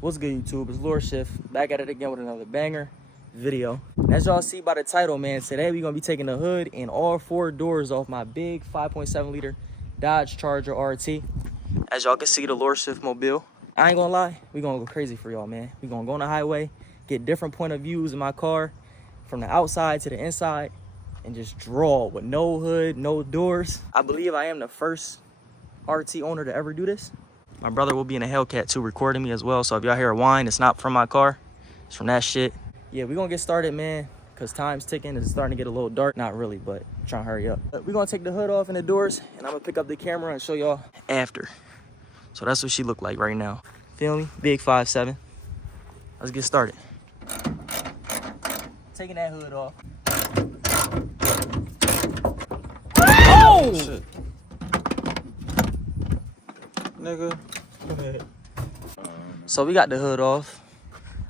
What's good, YouTube? It's Lord Shift, back at it again with another banger video. As y'all see by the title, man, today we're gonna be taking the hood and all 4 doors off my big 5.7 liter Dodge Charger RT. As y'all can see, the Lord Shift mobile. I ain't gonna lie, we gonna go crazy for y'all, man. We gonna go on the highway, get different point of views in my car, from the outside to the inside, and just draw with no hood, no doors. I believe I am the first RT owner to ever do this. My brother will be in a Hellcat too, recording me as well. So if y'all hear a whine, it's not from my car. It's from that shit. Yeah, we're gonna get started, man, because time's ticking. It's starting to get a little dark. Not really, but I'm trying to hurry up. We're gonna take the hood off and the doors, and I'm gonna pick up the camera and show y'all after. So that's what she look like right now. Feel me? Big 5'7". Let's get started. Taking that hood off. Oh! Shit. Nigga. So we got the hood off.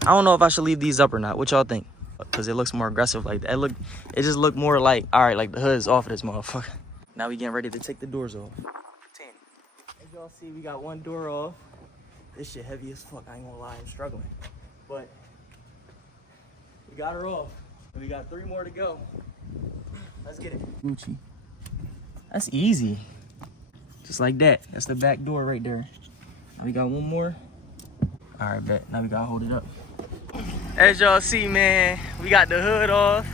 I don't know if I should leave these up or not. What y'all think? Because it looks more aggressive like that. It just looked more like, all right, like the hood is off of this motherfucker. Now we getting ready to take the doors off. As y'all see, we got one door off. This shit heavy as fuck. I ain't gonna lie, I'm struggling. But we got her off. We got 3 more to go. Let's get it. Gucci. That's easy. Just like that. That's the back door right there. Now we got one more. All right, bet. Now we gotta hold it up. As y'all see, man, we got the hood off.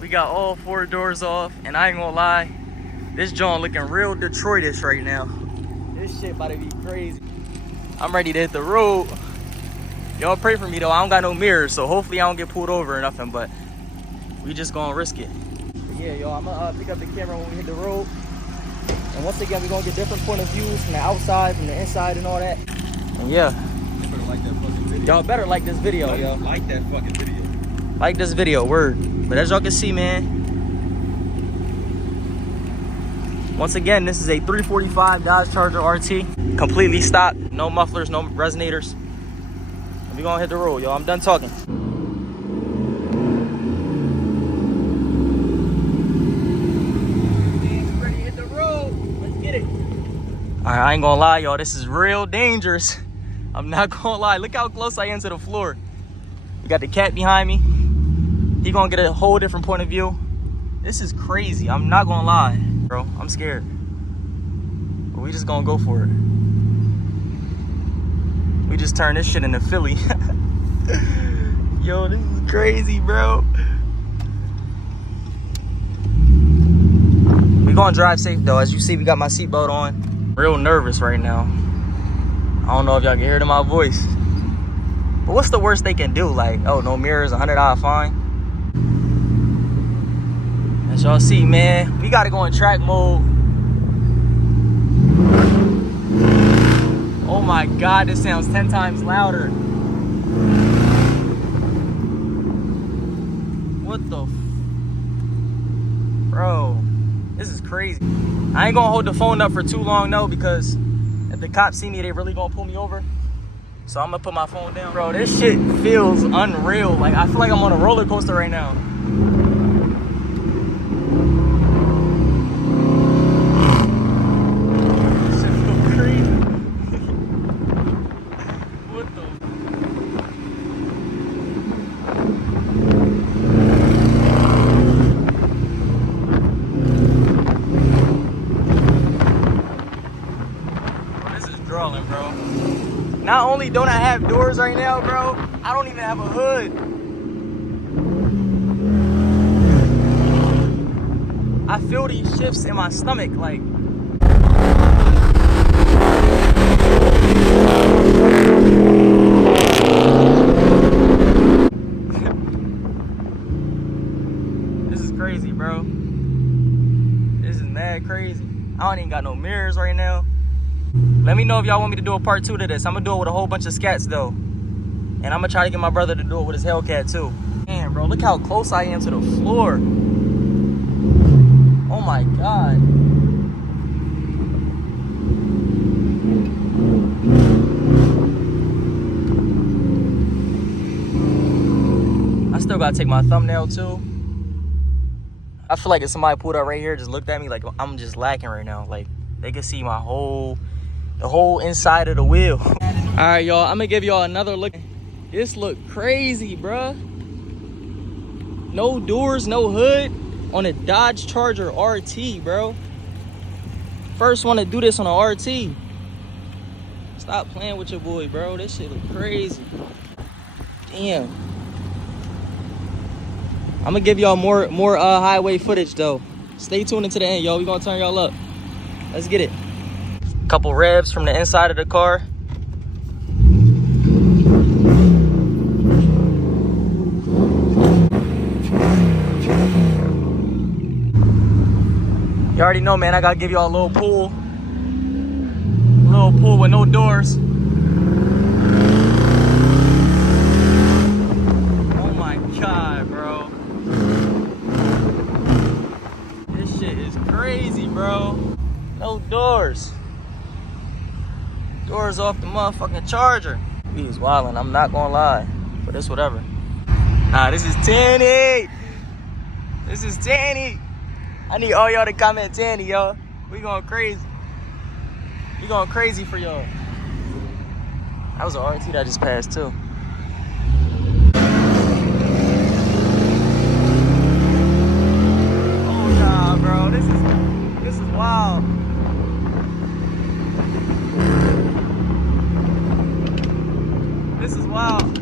We got all 4 doors off. And I ain't gonna lie, this joint looking real Detroitish right now. This shit about to be crazy. I'm ready to hit the road. Y'all pray for me though. I don't got no mirrors, so hopefully I don't get pulled over or nothing, but we just gonna risk it. But yeah, y'all, I'm gonna pick up the camera when we hit the road. And once again, we're gonna get different point of views from the outside, from the inside, and all that. And yeah. You better like that fucking video. Y'all better like this video, yo. Like that fucking video. Like this video, word. But as y'all can see, man, once again, this is a 345 Dodge Charger RT. Completely stopped. No mufflers, no resonators. And we gonna hit the road, yo. I'm done talking. Alright, I ain't gonna lie, y'all. This is real dangerous. I'm not gonna lie. Look how close I am to the floor. We got the cat behind me. He gonna get a whole different point of view. This is crazy. I'm not gonna lie, bro. I'm scared. But we just gonna go for it. We just turned this shit into Philly. Yo, this is crazy, bro. We gonna drive safe though. As you see, we got my seatbelt on. Real nervous right now. I don't know if y'all can hear it in my voice. But what's the worst they can do? Like, oh, no mirrors, $100 fine. As y'all see, man, we gotta go in track mode. Oh my God, this sounds 10 times louder. What the bro, this is crazy. I ain't gonna hold the phone up for too long though, because if the cops see me, they really gonna pull me over. So I'm gonna put my phone down. Bro, this shit feels unreal. Like, I feel like I'm on a roller coaster right now. This shit feels crazy. What the? Bro, not only don't I have doors right now, bro, I don't even have a hood. I feel these shifts in my stomach, like. This is crazy, bro. This is mad crazy. I don't even got no mirrors right now. Let me know if y'all want me to do a part 2 to this. I'm gonna do it with a whole bunch of scats though. And I'm gonna try to get my brother to do it with his Hellcat too. Damn, bro, look how close I am to the floor. Oh my God. I still gotta take my thumbnail too. I feel like if somebody pulled up right here, just looked at me like I'm just lacking right now. Like, they can see the The whole inside of the wheel. All right, y'all, I'm gonna give y'all another look. This look crazy, bruh. No doors, no hood on a Dodge Charger RT, bro. First one to do this on a RT. Stop playing with your boy, bro. This shit look crazy. Damn. I'm gonna give y'all more highway footage though. Stay tuned into the end, yo. We gonna turn y'all up. Let's get it. Couple revs from the inside of the car. You already know, man, I gotta give y'all a little pull. A little pull with no doors. Oh my God, bro. This shit is crazy, bro. No doors. Doors off the motherfucking Charger. We was wildin', I'm not gonna lie. But it's whatever. Nah, this is Tanny. This is Tanny. I need all y'all to comment Tanny, y'all. We going crazy. We going crazy for y'all. That was an RT that just passed too. Oh nah, bro. This is wild. This is wild.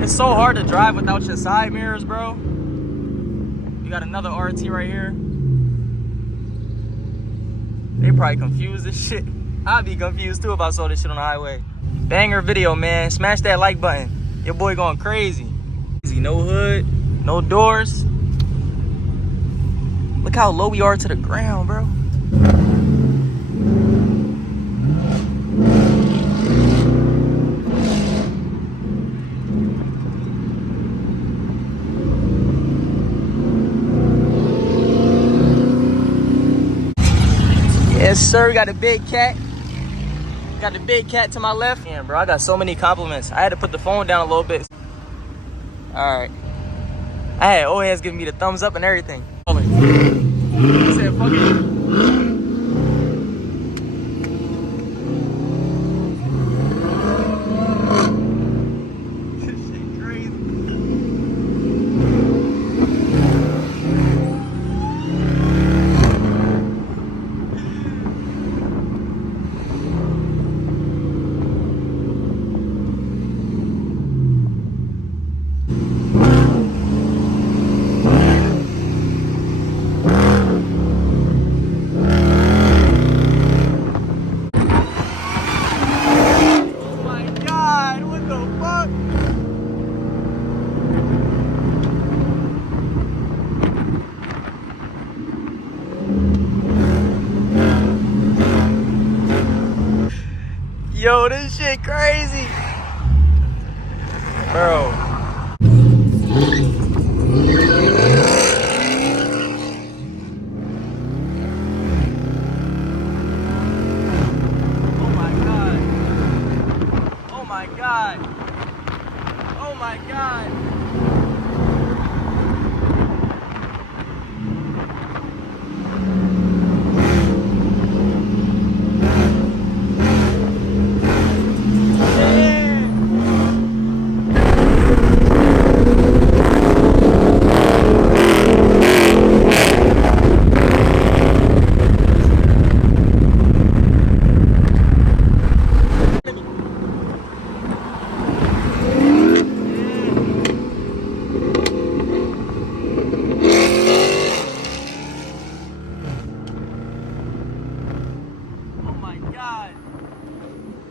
It's so hard to drive without your side mirrors, bro. You got another RT right here. They probably confused this shit. I'd be confused too if I saw this shit on the highway. Banger video, man. Smash that like button. Your boy going crazy. No hood, no doors. Look how low we are to the ground, bro. Yes, sir. Got a big cat. Got the big cat to my left. Yeah, bro, I got so many compliments. I had to put the phone down a little bit. All right. I had OAS giving me the thumbs up and everything. He said, fuck it. Yo, this shit crazy. Bro. Oh my God. Oh my God. Oh my God.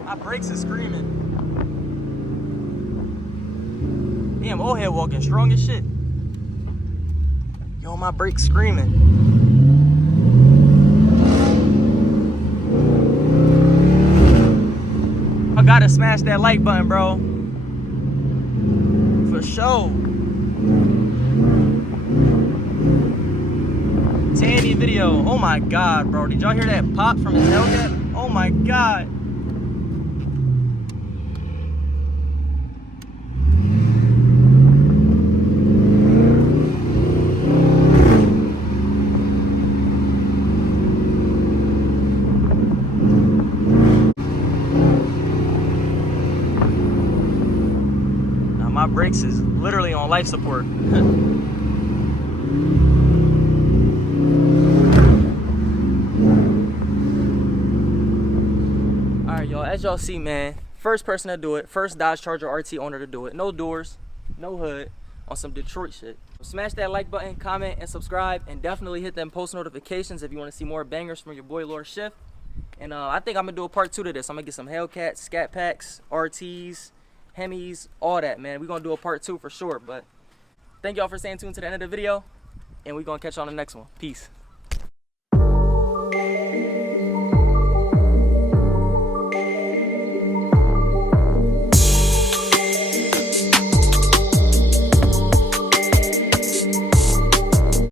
My brakes is screaming. Damn, old head walking strong as shit. Yo, my brakes screaming. I gotta smash that like button, bro. For sure. Tandy video. Oh my god, bro. Did y'all hear that pop from his Hellcat? Oh my god. Now my brakes is literally on life support. Alright, y'all, as y'all see, man, first person to do it, first Dodge Charger RT owner to do it. No doors, no hood, on some Detroit shit. Smash that like button, comment, and subscribe, and definitely hit them post notifications if you want to see more bangers from your boy Lord Shift. And I think I'm gonna do a part 2 to this. I'm gonna get some Hellcats, Scat Packs, RTs, Hemis, all that, man. We're gonna do a part 2 for sure. But thank y'all for staying tuned to the end of the video, and we're gonna catch you on the next one. Peace.